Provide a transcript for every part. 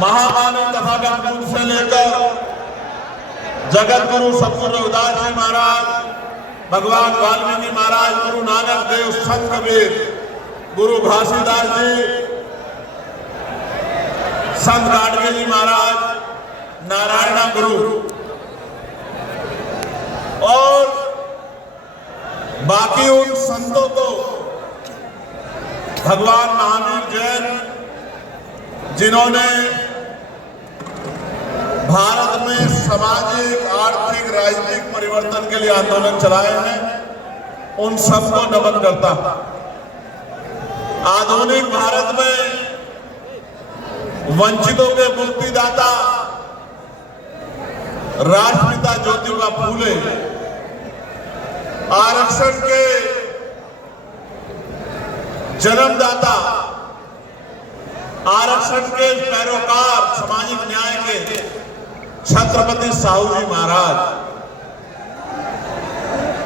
महामानव तथागत से लेकर जगत गुरु सतगुरु रविदास जी महाराज, भगवान वाल्मीकि महाराज, गुरु नानक देव, संत कबीर, गुरु घासीदास जी, संत गाडगे जी महाराज, नारायणा गुरु और बाकी उन संतों को भगवान महावीर जैन, जिन्होंने भारत में सामाजिक, आर्थिक, राजनीतिक परिवर्तन के लिए आंदोलन चलाए हैं, उन सबको नमन करता। आधुनिक भारत में वंचितों के मुक्तिदाता राष्ट्रपिता ज्योतिबा फूले, आरक्षण के जन्मदाता, आरक्षण के पैरोकार, सामाजिक न्याय के छत्रपति साहू जी महाराज,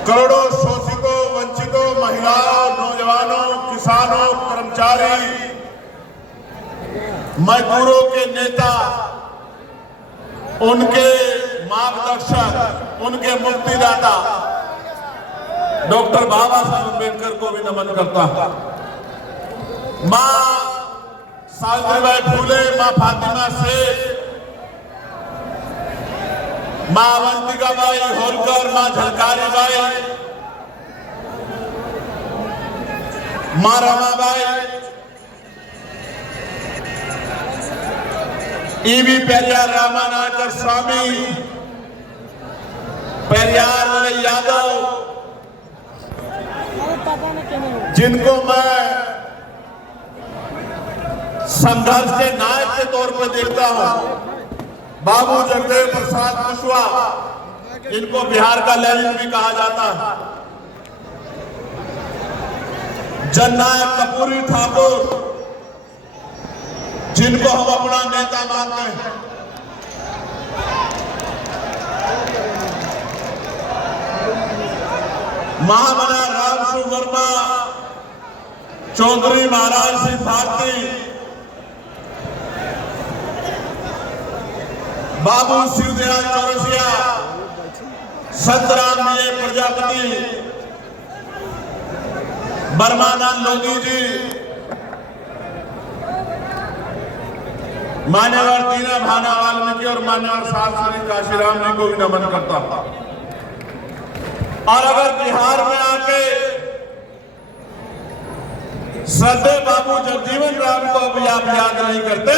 करोड़ों शोषितों, वंचितों, महिलाओं, नौजवानों, किसानों, कर्मचारी, मजदूरों के नेता, उनके मार्गदर्शक, उनके मुक्तिदाता डॉक्टर बाबा साहब अम्बेडकर को भी नमन करता है। मां सावित्रीबाई फूले, मां फातिमा शेख, मां अवंतिकाबाई होलकर, मां झलकारी बाई, मां रमाबाई, ईवी पेरियार रामानायकर स्वामी, पेरियार यादव, जिनको मैं संघर्ष के नायक के तौर पर देखता हूं, बाबू जगदेव प्रसाद कुशवाहा, इनको बिहार का लेनिन भी कहा जाता है, जननायक कर्पूरी ठाकुर, जिनको हम अपना नेता मानते हैं, महामना रामसु वर्मा, चौधरी महाराज सिंह भारती, बाबू शिवदयाल चौरसिया, संतराम प्रजापति, बर्मानंद लोगी जी, मान्यवर दीना भाना वाल्मीकि और मान्यवर शास्त्री काशीराम जी को भी नमन करता हूं। और अगर बिहार में आके श्रद्धेय बाबू जगजीवन राम को भी आप याद नहीं करते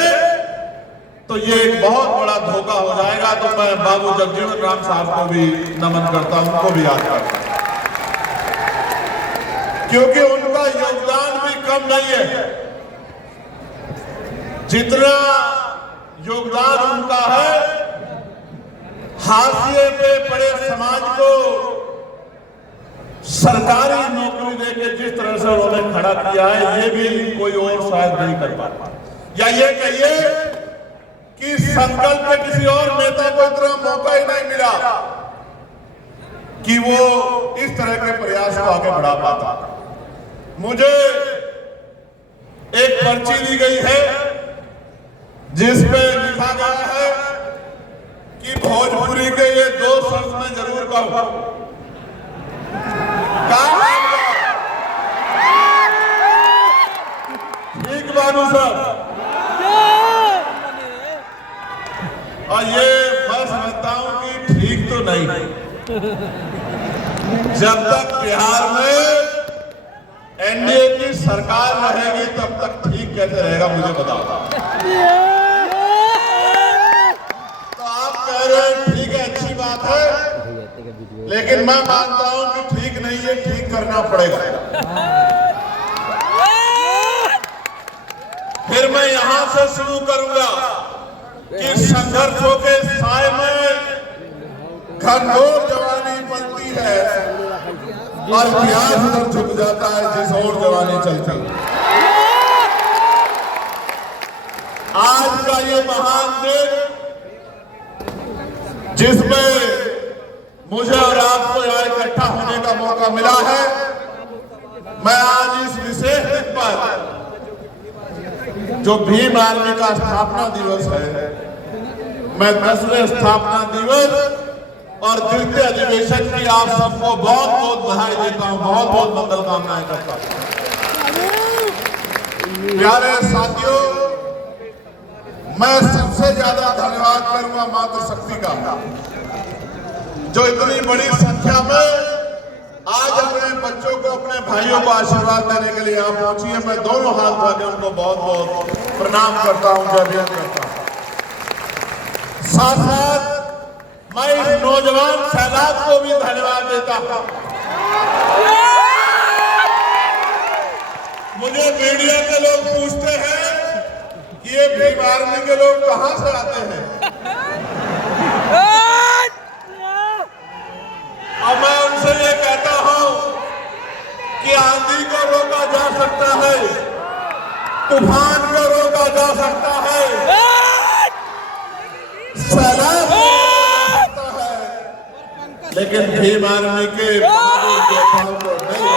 तो ये एक बहुत बड़ा धोखा हो जाएगा। तो मैं बाबू जगजीवन राम साहब को भी नमन करता हूं, उनको भी याद करता हूं, क्योंकि उनका योगदान भी कम नहीं है। जितना योगदान उनका है, हाशिए पे पड़े समाज को सरकारी नौकरी देके जिस तरह से उन्होंने खड़ा किया है, ये भी कोई और शायद नहीं कर पाता। या ये कहिए कि संकल्प के किसी और नेता को इतना मौका ही नहीं मिला कि वो इस तरह के प्रयास को आगे बढ़ा पाता। मुझे एक पर्ची दी गई है जिसपे लिखा गया है कि भोजपुरी के ये 2 शब्द में जरूर कहूं। ठीक बाबू साहब, और ये मैं समझता हूं कि ठीक तो नहीं। जब तक बिहार में एनडीए की सरकार रहेगी तब तक ठीक कैसे रहेगा मुझे बताओ। तो आप कह रहे हैं ठीक है, अच्छी बात है, लेकिन मैं मानता हूं कि ठीक नहीं है, ठीक करना पड़ेगा। फिर मैं यहां से शुरू करूंगा कि संघर्षों के साए में घनघोर जवानी पलती है और इतिहास उधर झुक जाता है जिस और जवानी चलती है। आज का ये महान दिन जिसमें मुझे और आपको यहाँ इकट्ठा होने का मौका मिला है, मैं आज इस विशेष दिन पर जो भीम आर्मी का स्थापना दिवस है, मैं 10वें स्थापना दिवस और द्वितीय अधिवेशन की आप सबको बहुत बहुत बधाई देता हूं, बहुत बहुत मंगल कामनाएं करता हूं। प्यारे साथियों, मैं सबसे ज्यादा धन्यवाद करूंगा मातृशक्ति का, जो इतनी बड़ी संख्या में आज अपने बच्चों को, अपने भाइयों को आशीर्वाद देने के लिए यहाँ पहुंची है। मैं दोनों हाथ उठाकर उनको बहुत बहुत प्रणाम करता हूं, जय भीम करता हूं। साथ साथ मैं इस नौजवान सैलाब को भी धन्यवाद देता हूं। मुझे मीडिया के लोग पूछते हैं कि ये भीम आर्मी के लोग कहां से आते हैं, अब मैं उनसे ये कहता हूं कि आंधी को रोका जा सकता है, तूफान को रोका जा सकता है, सैलाब को रोका जा सकता है, लेकिन भीम आर्मी के योद्धाओं को नहीं।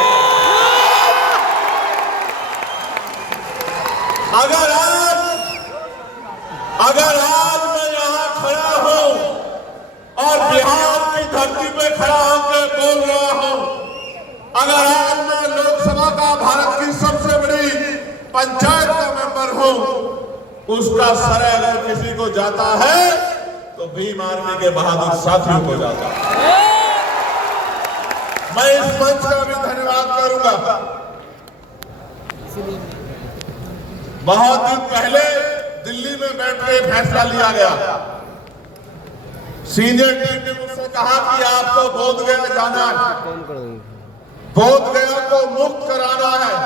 अगर आज मैं यहाँ खड़ा हूं और बिहार की धरती पे खड़ा होकर बोल रहा हूं, अगर आज मैं लोकसभा का भारत की सबसे बड़ी पंचायत का मेंबर हूं, उसका श्रेय अगर किसी को जाता है तो भीम आर्मी के बहादुर साथियों को जाता है। मैं इस मंच का भी धन्यवाद करूंगा। बहुत दिन पहले दिल्ली में बैठ के फैसला लिया गया, सीनियर टीम ने मुझसे कहा कि आपको बोधगया जाना है, बोधगया को मुक्त कराना है,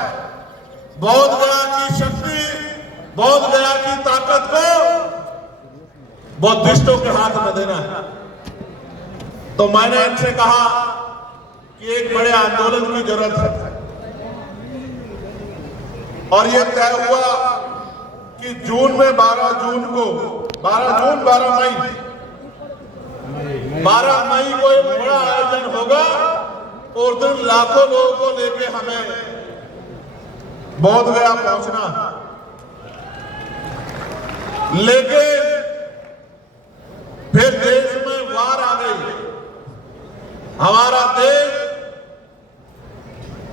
बोधगया की शक्ति, बोधगया की ताकत को बौद्धिस्टों के हाथ में देना है। तो मैंने इनसे कहा कि एक बड़े आंदोलन की जरूरत है, और यह तय हुआ कि जून में 12 मई को एक बड़ा आयोजन होगा और दिन लाखों लोगों को लेके हमें बोधगया पहुंचना। लेकिन फिर देश में वार आ गई, हमारा देश,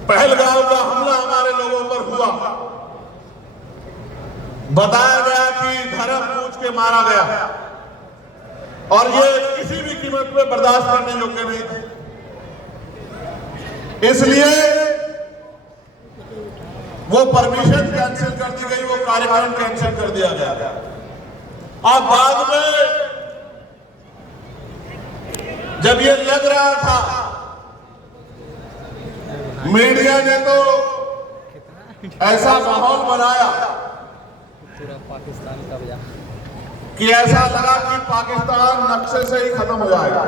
पहलगाम का हमला हमारे लोगों पर हुआ, बताया गया कि धर्म पूछ के मारा गया, और ये किसी भी कीमत पे बर्दाश्त करने योग्य नहीं थे। इसलिए वो परमिशन कैंसिल कर दी गई, वो कार्यक्रम कैंसिल कर दिया गया। और बाद में जब ये लग रहा था, मीडिया ने तो ऐसा माहौल बनाया पूरा पाकिस्तान का बजा कि ऐसा लगा कि पाकिस्तान नक्शे से ही खत्म हो जाएगा।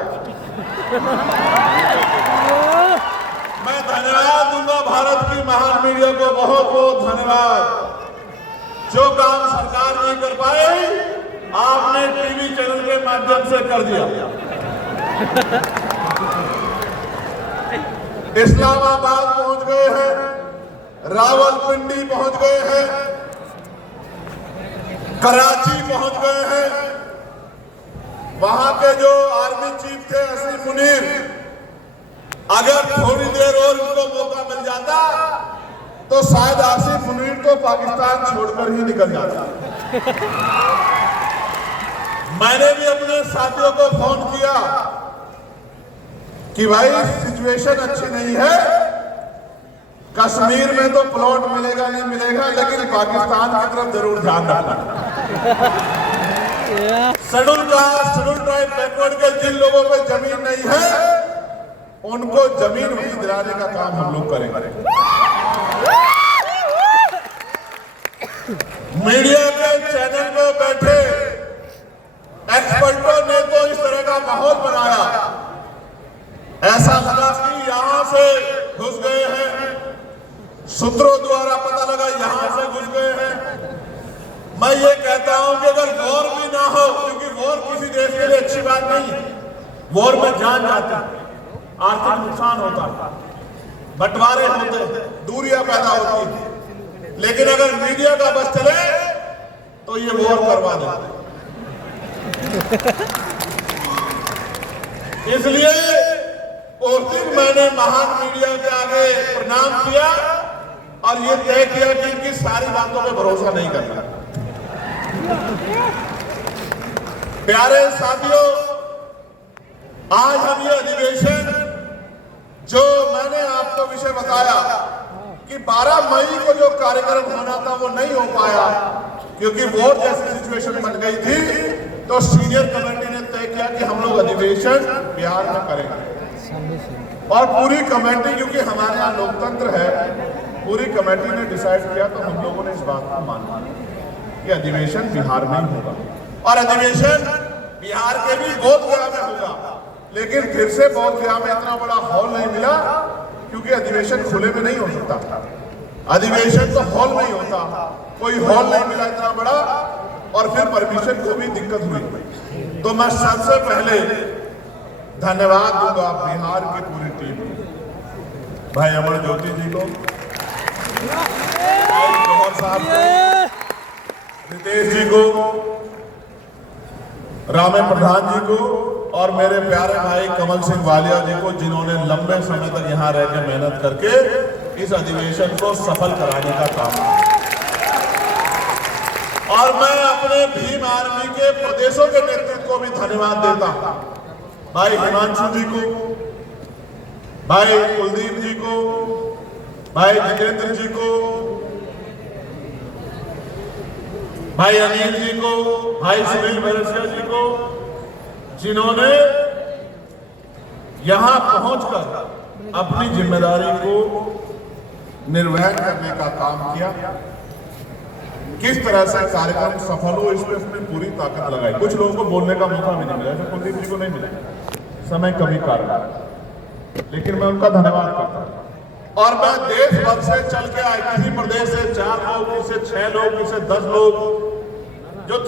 मैं धन्यवाद दूंगा भारत की महान मीडिया को, बहुत बहुत धन्यवाद। जो काम सरकार नहीं कर पाई, आपने टीवी चैनल के माध्यम से कर दिया। इस्लामाबाद पहुंच गए हैं, रावलपिंडी पहुंच गए हैं, कराची पहुंच गए हैं। वहां के जो आर्मी चीफ थे असीम मुनीर, अगर थोड़ी देर और उनको मौका मिल जाता तो शायद आसिफ मुनीर को पाकिस्तान छोड़कर ही निकल जाता। मैंने भी अपने साथियों को फोन किया कि भाई सिचुएशन अच्छी नहीं है, कश्मीर में तो प्लॉट मिलेगा नहीं मिलेगा, लेकिन पाकिस्तान की तरफ जरूर ध्यान रखना। Schedule caste, schedule tribe, backward के जिन लोगों पे जमीन नहीं है, उनको जमीन भी दिलाने का काम हम लोग करेंगे। मीडिया के चैनल में बैठे एक्सपर्टों ने तो इस तरह का माहौल बनाया, ऐसा लगा कि यहां से घुस गए हैं, सूत्रों द्वारा पता लगा यहां से घुस गए हैं। मैं ये कहता हूं कि अगर वॉर भी ना हो, क्योंकि वॉर किसी देश के लिए अच्छी बात नहीं है, वॉर में जान जाती, आर्थिक नुकसान होता, बंटवारे होते, दूरियां पैदा होती, लेकिन अगर मीडिया का बस चले तो ये वॉर करवा देते। इसलिए उस दिन मैंने महान मीडिया के आगे प्रणाम किया और ये तय किया कि इनकी सारी बातों पे भरोसा नहीं करना। प्यारे साथियों, आज हम ये अधिवेशन जो मैंने आपको विषय बताया कि 12 मई को जो कार्यक्रम होना था वो नहीं हो पाया क्योंकि वोट जैसी सिचुएशन बन गई थी, तो सीनियर कमेटी ने तय किया कि हम लोग अधिवेशन बिहार में करेंगे। और पूरी कमेटी, क्योंकि हमारे यहाँ लोकतंत्र है, पूरी कमेटी ने डिसाइड किया, तो हम लोगों ने इस बात को माना कि अधिवेशन बिहार में ही होगा। और अधिवेशन बिहार के भी बोधगया में होगा, लेकिन फिर से बोधगया में इतना बड़ा हॉल नहीं मिला क्योंकि अधिवेशन खुले में नहीं हो सकता। अधिवेशन तो हॉल में ही होता, कोई हॉल नहीं मिला इतना बड़ा, और फिर परमिशन को भी दिक्कत हुई। तो मैं सबसे पहले धन्यवाद दूंगा बिहार की पूरी टीम को, भाई अमर ज्योति जी को, जौहर साहब को, रितेश जी को, रामे प्रधान जी को और मेरे प्यारे भाई कमल सिंह वालिया जी को, जिन्होंने लंबे समय तक यहाँ रह के मेहनत करके इस अधिवेशन को सफल कराने का काम किया। और मैं अपने भीम आर्मी के प्रदेशों के नेतृत्व को भी धन्यवाद देता हूं, भाई हिमांशु जी को, भाई कुलदीप जी को, भाई जितेंद्र जी को, भाई अनिल जी को, भाई सुनील भरसिया जी को, जिन्होंने यहां पहुंचकर अपनी जिम्मेदारी को निर्वहन करने का काम किया। किस तरह से कार्यक्रम सफल हो इसमें उसने पूरी ताकत लगाई। कुछ लोगों को बोलने का मौका भी नहीं मिला, जैसे कुलदीप जी को नहीं मिला, समय कमी कारण, लेकिन मैं उनका धन्यवाद करता हूं। और मैं देश भर से चल के आए, किसी प्रदेश से 4 लोग, किसी 6 लोग, किसी 10 लोग, जो